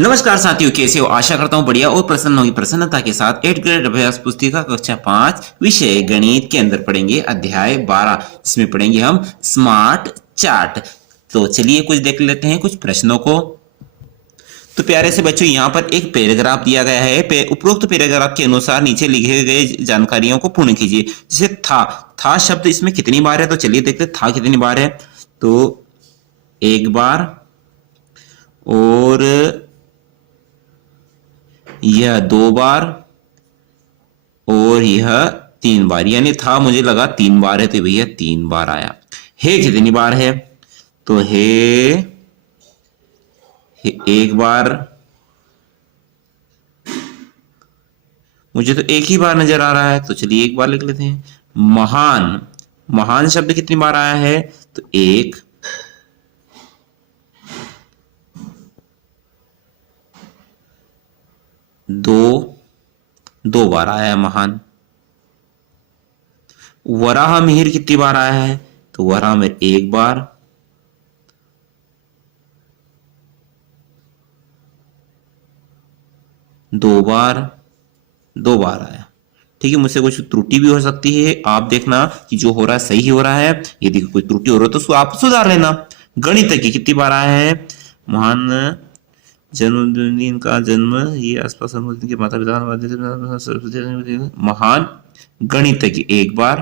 नमस्कार साथियों, कैसे हो? आशा करता हूँ बढ़िया और प्रसन्न होगी। प्रसन्नता के साथ 8th ग्रेड अभ्यास पुस्तिका कक्षा 5 विषय गणित के अंदर पढ़ेंगे अध्याय 12, जिसमें पढ़ेंगे हम स्मार्ट चार्ट। तो चलिए कुछ देख लेते हैं कुछ प्रश्नों को। तो प्यारे से बच्चों, यहाँ पर एक पैराग्राफ दिया गया है। उपरोक्त पैराग्राफ के अनुसार नीचे लिखे गए जानकारियों को पूर्ण कीजिए। जैसे था शब्द इसमें कितनी बार है, तो चलिए देखते हैं था कितनी बार है। तो एक बार, और यह 2 बार, और यह 3 बार, यानी था मुझे लगा 3 बार है, तो भैया 3 बार आया। है कितनी बार है? तो है 1 बार। मुझे तो एक ही बार नजर आ रहा है, तो चलिए 1 बार लिख लेते हैं। महान, महान शब्द कितनी बार आया है? तो 1, 2 बार आया है महान। वराह मिहिर कितनी बार आया है? तो वराह में 1 बार, 2 बार, 2 बार आया। ठीक है, मुझसे कुछ त्रुटि भी हो सकती है, आप देखना कि जो हो रहा है सही हो रहा है। यदि कोई त्रुटि हो रहा है तो उसको आप सुधार लेना। गणित की कितनी बार आया है? महान जन्मदिन का जन्म ये आसपास के माता पिता महान गणित की 1 बार,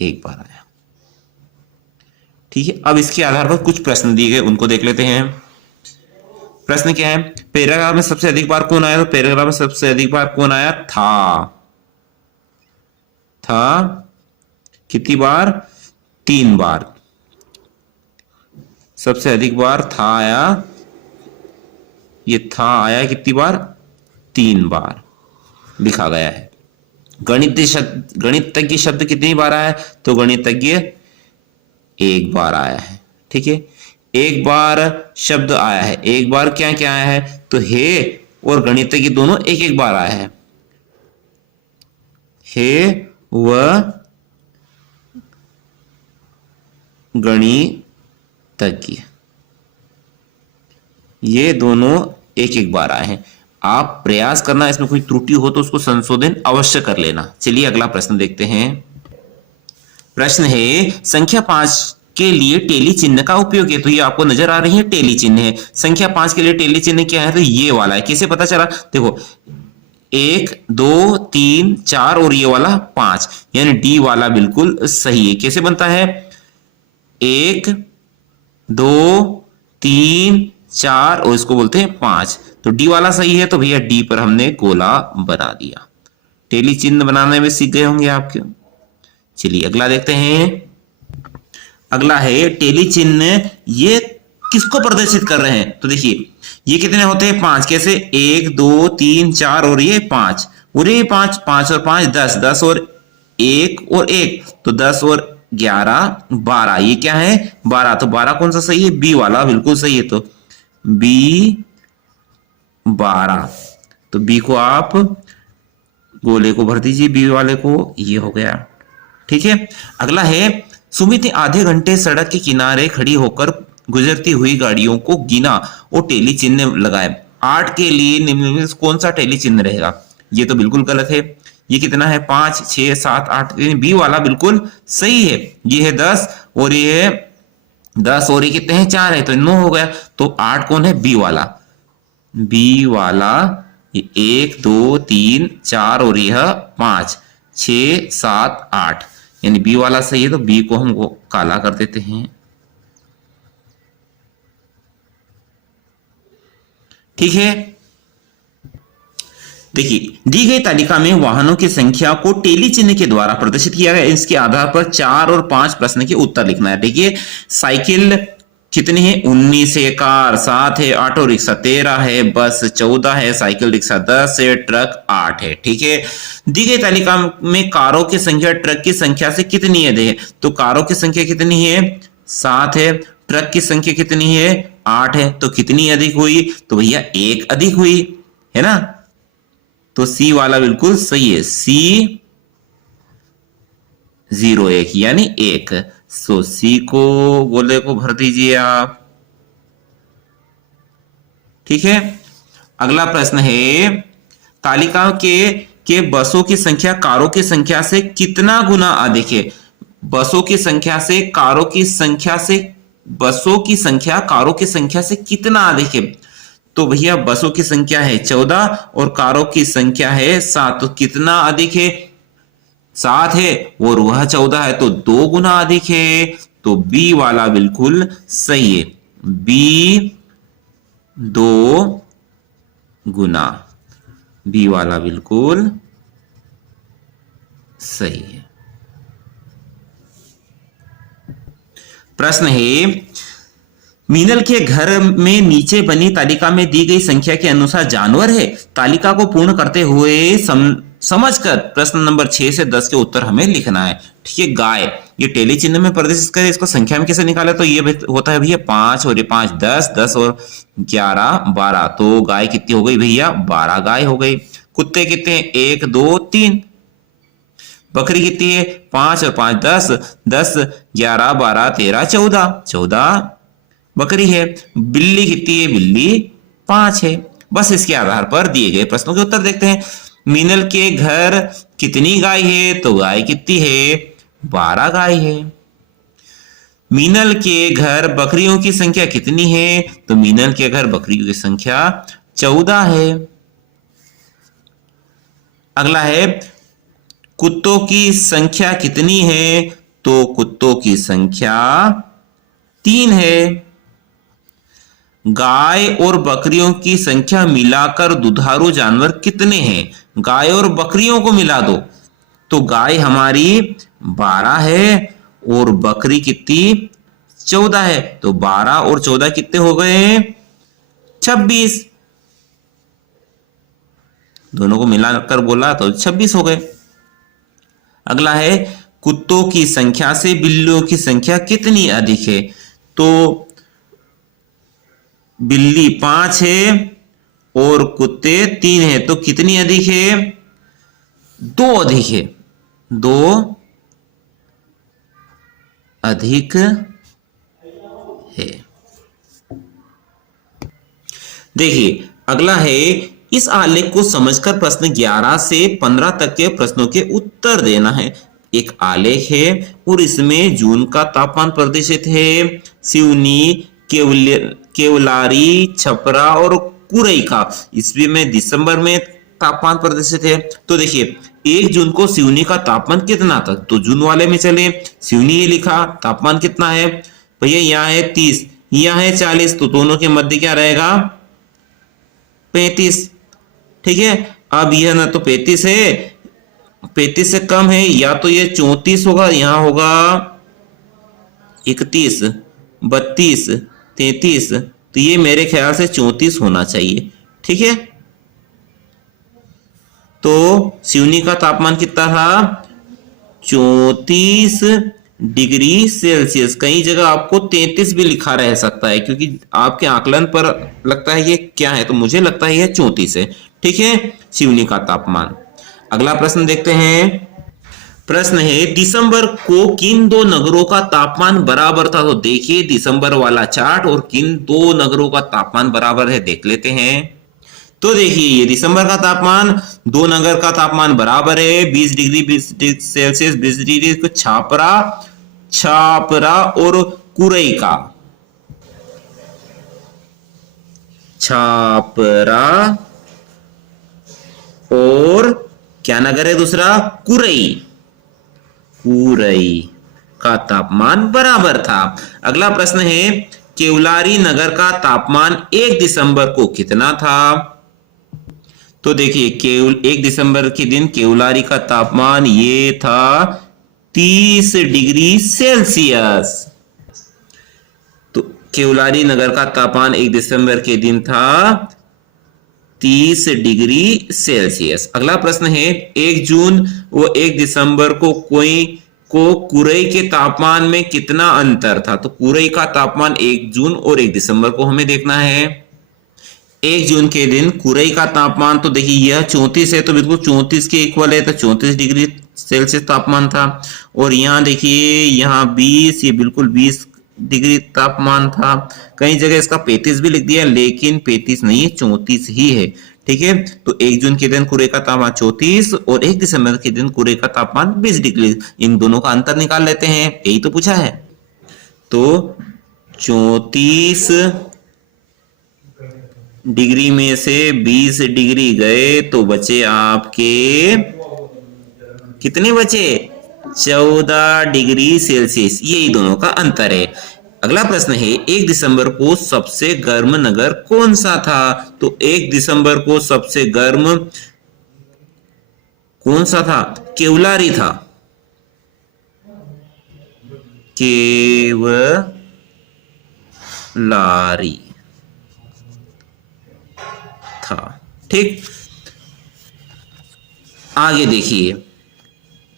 1 बार आया। ठीक है, अब इसके आधार पर कुछ प्रश्न दिए गए, उनको देख लेते हैं। प्रश्न क्या है? पैराग्राफ में सबसे अधिक बार कौन आया? तो पैराग्राफ में सबसे अधिक बार कौन आया? था कितनी बार? 3 बार। सबसे अधिक बार था आया। ये था आया कितनी बार? 3 बार लिखा गया है। गणितज्ञ शब्द कितनी बार आया है? तो गणितज्ञ 1 बार आया है। ठीक है, 1 बार शब्द आया है। 1 बार क्या क्या आया है? तो हे और गणितज्ञ दोनों 1 बार आया है। हे व गणितज्ञ, ये दोनों 1 बार आए हैं। आप प्रयास करना, इसमें कोई त्रुटि हो तो उसको संशोधन अवश्य कर लेना। चलिए अगला प्रश्न देखते हैं। प्रश्न है संख्या 5 के लिए टेली चिन्ह का उपयोग है। तो ये आपको नजर आ रही है टेली चिन्ह है। संख्या 5 के लिए टेली चिन्ह क्या है? तो ये वाला है। कैसे पता चला? देखो 1, 2, 3, 4 और ये वाला 5, यानी डी वाला बिल्कुल सही है। कैसे बनता है? 1, 2, 3, 4 और इसको बोलते हैं 5। तो डी वाला सही है, तो भैया डी पर हमने गोला बना दिया। टेली चिन्ह बनाने में सीख गए होंगे आप क्यों। चलिए अगला देखते हैं। अगला है टेली चिन्ह, ये किसको प्रदर्शित कर रहे हैं? तो देखिए ये कितने होते हैं? 5। कैसे? 1, 2, 3, 4 और ये 5, और ये 5, 5 और 5 10, 10 और 1 और 1, तो 10 और 11 12। ये क्या है? 12। तो 12 कौन सा सही है? बी वाला बिल्कुल सही है। तो बी 12। तो बी को आप गोले को भर दीजिए, बी वाले को। ये हो गया। ठीक है, अगला है सुमित ने आधे घंटे सड़क के किनारे खड़ी होकर गुजरती हुई गाड़ियों को गिना और टेली चिन्ह लगाए। 8 के लिए निम्न में कौन सा टेली चिन्ह रहेगा? ये तो बिल्कुल गलत है। ये कितना है? 5, 6, 7, 8। बी वाला बिल्कुल सही है। ये है 10 और ये है 10 और ये कितने हैं? 4 है, तो 9 हो गया। तो 8 कौन है? बी वाला। बी वाला 1, 2, 3, 4 और यह 5, 6, 7, 8, यानी बी वाला सही है। तो बी को हम काला कर देते हैं। ठीक है, देखिए दी गई तालिका में वाहनों की संख्या को टेली चिन्ह के द्वारा प्रदर्शित किया गया। इसके आधार पर 4 और 5 प्रश्न के उत्तर लिखना है। देखिए साइकिल कितनी है? 19 है, कार 7 है, ऑटो रिक्शा 13 है, बस 14 है, साइकिल रिक्शा 10 है, ट्रक 8 है। ठीक है, दी गई तालिका में कारों की संख्या ट्रक की संख्या से कितनी अधिक है? तो कारों की संख्या कितनी है? 7 है। ट्रक की संख्या कितनी है? 8 है। तो कितनी अधिक हुई? तो भैया 1 अधिक हुई, है ना। तो सी वाला बिल्कुल सही है। सी 01 यानी 1। सो सी को गोले को भर दीजिए आप। ठीक है। अगला प्रश्न है तालिका के बसों की संख्या कारों की संख्या से कितना गुना अधिक है। बसों की संख्या से कारों की संख्या से बसों की संख्या कारों की संख्या से कितना अधिक है। तो भैया बसों की संख्या है 14 और कारों की संख्या है 7, तो कितना अधिक है, 7 है और वह 14 है, तो 2 गुना अधिक है। तो बी वाला बिल्कुल सही है, बी 2 गुना, बी वाला बिल्कुल सही है। प्रश्न है मीनल के घर में नीचे बनी तालिका में दी गई संख्या के अनुसार जानवर है। तालिका को पूर्ण करते हुए समझकर प्रश्न नंबर 6 से 10 के उत्तर हमें लिखना है। ठीक है, गाय ये टेली चिन्ह में प्रदर्शित करे, इसको संख्या में कैसे निकाले, तो ये होता है भैया 5 और ये 5 10, 10 और 11 12, तो गाय कितनी हो गई भैया 12 गाय हो गई। कुत्ते कितने हैं 1 2 3। बकरी कितनी है 5 और 5 10, 10 11 12 13 14, 14 बकरी है। बिल्ली कितनी है, बिल्ली 5 है। बस इसके आधार पर दिए गए प्रश्नों के उत्तर देखते हैं। मीनल के घर कितनी गाय है, तो गाय कितनी है 12 गाय है। मीनल के घर बकरियों की संख्या कितनी है, तो मीनल के घर बकरियों की संख्या 14 है। अगला है कुत्तों की संख्या कितनी है, तो कुत्तों की संख्या 3 है। गाय और बकरियों की संख्या मिलाकर दुधारू जानवर कितने हैं। गाय और बकरियों को मिला दो तो गाय हमारी 12 है और बकरी कितनी 14 है, तो 12 और 14 कितने हो गए 26। दोनों को मिलाकर बोला तो 26 हो गए। अगला है कुत्तों की संख्या से बिल्लियों की संख्या कितनी अधिक है, तो बिल्ली 5 है और कुत्ते 3 है, तो कितनी अधिक है 2 अधिक है, 2 अधिक है। देखिए अगला है इस आलेख को समझकर प्रश्न 11 से 15 तक के प्रश्नों के उत्तर देना है। एक आलेख है और इसमें जून का तापमान प्रदर्शित है। सिवनी, केवलारी, छपरा और कुरई का ईस्वी में दिसंबर में तापमान प्रदर्शित है। तो देखिए 1 जून को सिवनी का तापमान कितना था, तो जून वाले में चले, सिवनी ये लिखा तापमान कितना है भैया, यहाँ है 30, यहाँ है 40, तो दोनों के मध्य क्या रहेगा 35। ठीक है, अब यह ना तो 35 है, 35 से कम है, या तो ये 34 होगा, यहां होगा 31, 32, 33, तो ये मेरे ख्याल से 34 होना चाहिए। ठीक है, तो सिवनी का तापमान कितना था 34 डिग्री सेल्सियस। कई जगह आपको 33 भी लिखा रह सकता है क्योंकि आपके आकलन पर लगता है ये क्या है, तो मुझे लगता है ये 34 है। ठीक है, सिवनी का तापमान। अगला प्रश्न देखते हैं। प्रश्न है दिसंबर को किन 2 नगरों का तापमान बराबर था। तो देखिए दिसंबर वाला चार्ट और किन 2 नगरों का तापमान बराबर है देख लेते हैं। तो देखिए ये दिसंबर का तापमान 2 नगर का तापमान बराबर है 20 डिग्री सेल्सियस 20 डिग्री को छापरा और कुरई का। छापरा और क्या नगर है दूसरा कुरई, कुरई का तापमान बराबर था। अगला प्रश्न है केवलारी नगर का तापमान 1 दिसंबर को कितना था। तो देखिए 1 दिसंबर के दिन केवलारी का तापमान ये था 30 डिग्री सेल्सियस। तो केवलारी नगर का तापमान 1 दिसंबर के दिन था 30 डिग्री सेल्सियस। अगला प्रश्न है 1 जून व 1 दिसंबर को कुरई के तापमान में कितना अंतर था। तो कुरई का तापमान 1 जून और 1 दिसंबर को हमें देखना है। 1 जून के दिन कुरई का तापमान तो देखिए यह 34 है, तो बिल्कुल 34 के इक्वल है, तो 34 डिग्री सेल्सियस तापमान था। और यहाँ देखिए यहाँ 20, ये बिल्कुल 20 डिग्री तापमान था। कई जगह इसका 35 भी लिख दिया, लेकिन 35 नहीं है, 34 ही है। ठीक है, तो 1 जून के दिन कुरे का तापमान 34 और 1 दिसंबर के दिन कुरे का तापमान 20 डिग्री। इन दोनों का अंतर निकाल लेते हैं, यही तो पूछा है। तो 34 डिग्री में से 20 डिग्री गए तो बचे आपके कितने बचे? 14 डिग्री सेल्सियस। यही दोनों का अंतर है। अगला प्रश्न है, 1 दिसंबर को सबसे गर्म नगर कौन सा था? तो 1 दिसंबर को सबसे गर्म कौन सा था? केवलारी था। केवलारी था। ठीक, आगे देखिए,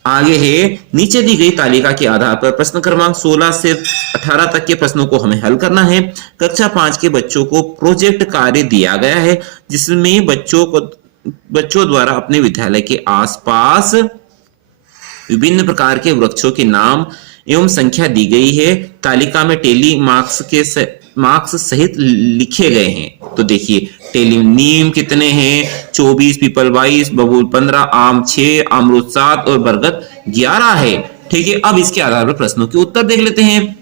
आगे है, नीचे दी गई तालिका के आधार पर प्रश्न क्रमांक 16 से 18 तक के प्रश्नों को हमें हल करना है। कक्षा 5 के बच्चों को प्रोजेक्ट कार्य दिया गया है, जिसमें बच्चों द्वारा अपने विद्यालय के आसपास विभिन्न प्रकार के वृक्षों के नाम एवं संख्या दी गई है। तालिका में टेली मार्क्स सहित लिखे गए हैं। तो देखिए, टेली नीम कितने हैं? 24, पीपल 22, बबूल 15, आम 6, अमरूद 7 और बरगद 11 है। ठीक है, अब इसके आधार पर प्रश्नों के उत्तर देख लेते हैं।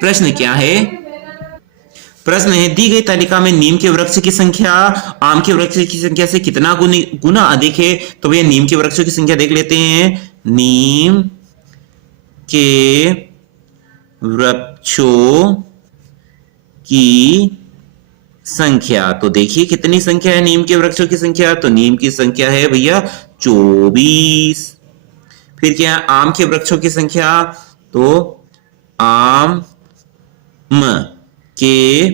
प्रश्न क्या है? प्रश्न है, दी गई तालिका में नीम के वृक्ष की संख्या आम के वृक्ष की संख्या से कितना गुना अधिक है? तो भैया नीम के वृक्षों की संख्या देख लेते हैं। नीम के वृक्षों की संख्या, तो देखिए कितनी संख्या है नीम के वृक्षों की संख्या? तो नीम की संख्या है भैया 24। फिर क्या है आम के वृक्षों की संख्या? तो आम के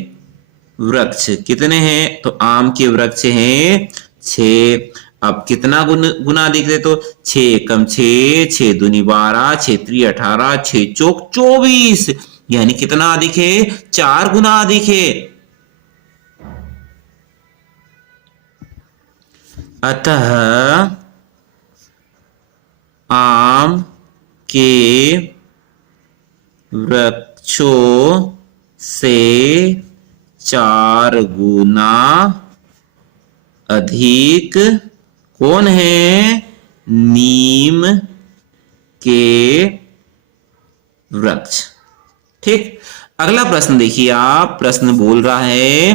वृक्ष कितने हैं? तो आम के वृक्ष हैं 6। अब कितना गुना अधिक है? तो 6 कम 6, 6 दूनी 12, 6 त्रिक 18, 6 चौक 24, यानी कितना अधिक है? 4 गुना अधिक है। अतः आम के वृक्षों से 4 गुना अधिक कौन है? नीम के वृक्ष। ठीक, अगला प्रश्न देखिए आप। प्रश्न बोल रहा है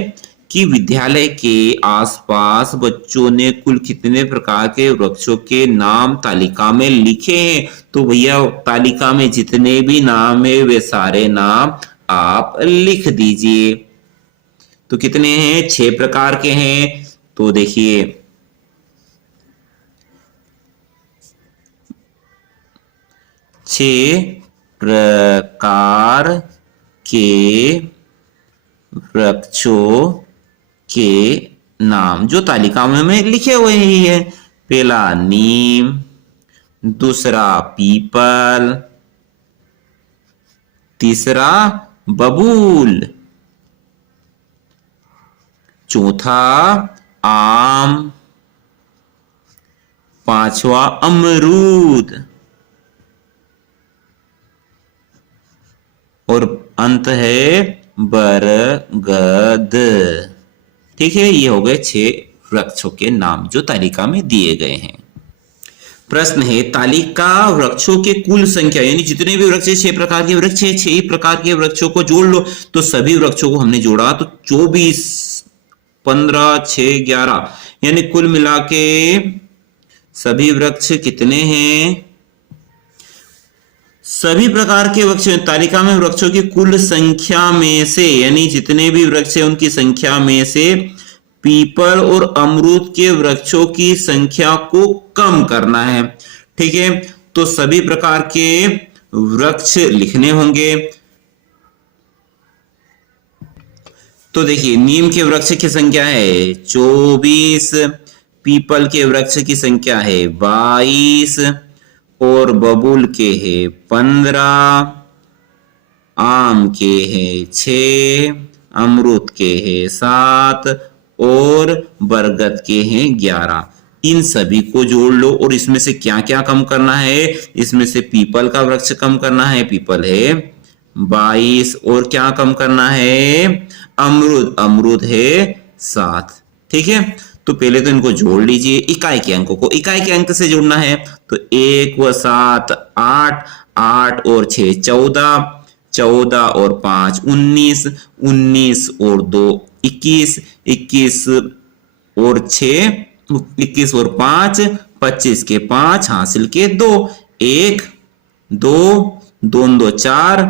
कि विद्यालय के आसपास बच्चों ने कुल कितने प्रकार के वृक्षों के नाम तालिका में लिखे हैं? तो भैया तालिका में जितने भी नाम है वे सारे नाम आप लिख दीजिए। तो कितने हैं? 6 प्रकार के हैं। तो देखिए, छह प्रकार के वृक्षों के नाम जो तालिका में लिखे हुए ही है। पहला नीम, दूसरा पीपल, तीसरा बबूल, चौथा आम, पांचवा अमरूद और अंत है बरगद। ठीक है, ये हो गए 6 वृक्षों के नाम जो तालिका में दिए गए हैं। प्रश्न है, तालिका वृक्षों के कुल संख्या, यानी जितने भी वृक्ष 6 प्रकार के वृक्ष है, 6 प्रकार के वृक्षों को जोड़ लो। तो सभी वृक्षों को हमने जोड़ा तो 24, 15, 6, 11, यानी कुल मिला के सभी वृक्ष कितने हैं? सभी प्रकार के वृक्ष तालिका में वृक्षों की कुल संख्या में से, यानी जितने भी वृक्ष हैं उनकी संख्या में से पीपल और अमरूद के वृक्षों की संख्या को कम करना है। ठीक है, तो सभी प्रकार के वृक्ष लिखने होंगे। तो देखिए, नीम के वृक्ष की संख्या है 24, पीपल के वृक्ष की संख्या है 22 और बबूल के है 15, आम के है 6, अमरूद के है 7 और बरगद के हैं 11। इन सभी को जोड़ लो और इसमें से क्या क्या कम करना है? इसमें से पीपल का वृक्ष कम करना है, पीपल है 22 और क्या कम करना है, अमरूद, अमरूद है 7। ठीक है, तो पहले तो इनको जोड़ लीजिए, इकाई के अंकों को इकाई के अंक से जोड़ना है। तो 1 व 7 8, 8 और 6 14, 14 और 5 19, 19 और 2 21, 21 और 6 21 और 5 25 के 5 हासिल के 2, 1 2 2 2 4,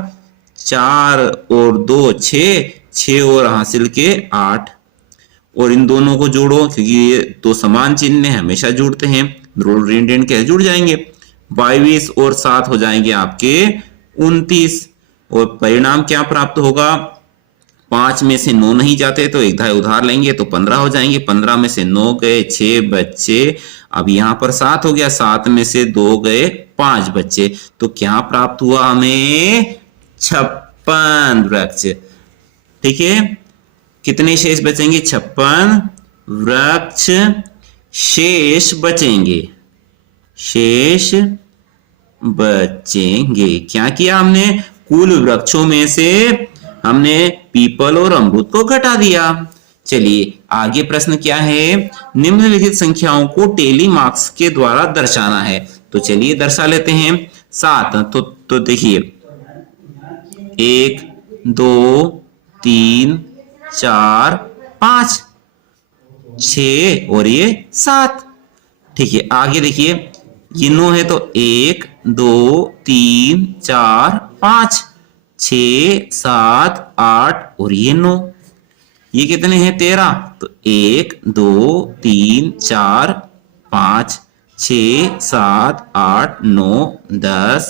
4 और 2 6, 6 और हासिल के 8। और इन दोनों को जोड़ो, क्योंकि ये दो समान चिन्ह हैं, हमेशा जुड़ते हैं, ऋण के जुड़ जाएंगे। 22 और 7 हो जाएंगे आपके 29। और परिणाम क्या प्राप्त होगा, 5 में से 9 नहीं जाते तो एक धाय उधार लेंगे तो 15 हो जाएंगे। 15 में से 9 गए 6 बच्चे, अब यहां पर 7 हो गया, 7 में से 2 गए 5 बच्चे, तो क्या प्राप्त हुआ हमें, 56 वृक्ष। ठीक है, कितने शेष बचेंगे, 56 वृक्ष शेष बचेंगे, शेष बचेंगे। क्या किया हमने, कुल वृक्षों में से हमने पीपल और अमरूद को घटा दिया। चलिए आगे प्रश्न क्या है, निम्नलिखित संख्याओं को टेली मार्क्स के द्वारा दर्शाना है। तो चलिए दर्शा लेते हैं। 7 तो देखिए 1 2 3 4 5 6 और ये 7। ठीक है, आगे देखिए ये 9 है तो 1 2 3 4 5 6 7 8 और ये 9। ये कितने हैं, 13। तो 1 2 3 4 5 6 7 8 9 10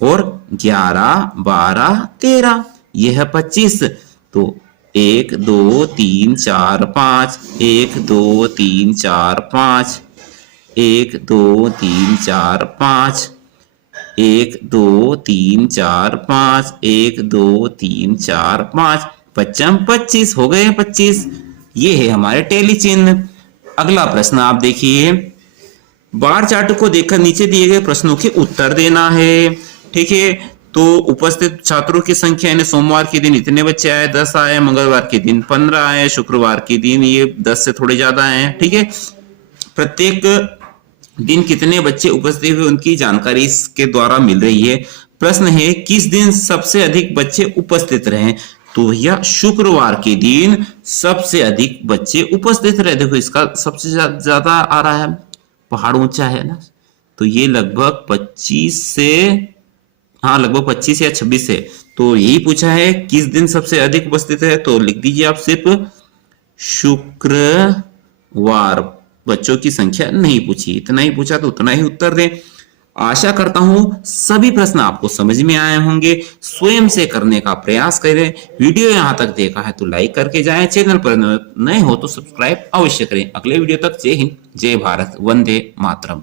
और 11 12 13, यह है 25। तो 1 2 3 4 5 1 2 3 4 5 1 2 3 4 5 1 2 3 4 5 1 2 3 4 5 पच्चम 25 हो गए 25। ये है हमारे टेली चिन्ह। अगला प्रश्न आप देखिए, बार चार्ट को देखकर नीचे दिए गए प्रश्नों के उत्तर देना है। ठीक है, तो उपस्थित छात्रों की संख्या यानी सोमवार के दिन इतने बच्चे आए, 10 आए, मंगलवार के दिन 15 आए, शुक्रवार के दिन ये 10 से थोड़े ज्यादा आए। ठीक है, प्रत्येक दिन कितने बच्चे उपस्थित हुए उनकी जानकारी इसके द्वारा मिल रही है। प्रश्न है किस दिन सबसे अधिक बच्चे उपस्थित रहे, तो भैया शुक्रवार के दिन सबसे अधिक बच्चे उपस्थित रहे। देखो इसका सबसे ज्यादा आ रहा है, पहाड़ ऊंचा है ना, तो ये लगभग 25 से, हाँ लगभग 25 या 26 है। तो यही पूछा है किस दिन सबसे अधिक उपस्थित है, तो लिख दीजिए आप सिर्फ शुक्रवार। बच्चों की संख्या नहीं पूछी, इतना ही पूछा तो उतना ही उत्तर दें। आशा करता हूं सभी प्रश्न आपको समझ में आए होंगे। स्वयं से करने का प्रयास करें। वीडियो यहां तक देखा है तो लाइक करके जाएं, चैनल पर नए हो तो सब्सक्राइब अवश्य करें। अगले वीडियो तक जय हिंद, जय भारत, वंदे मातरम।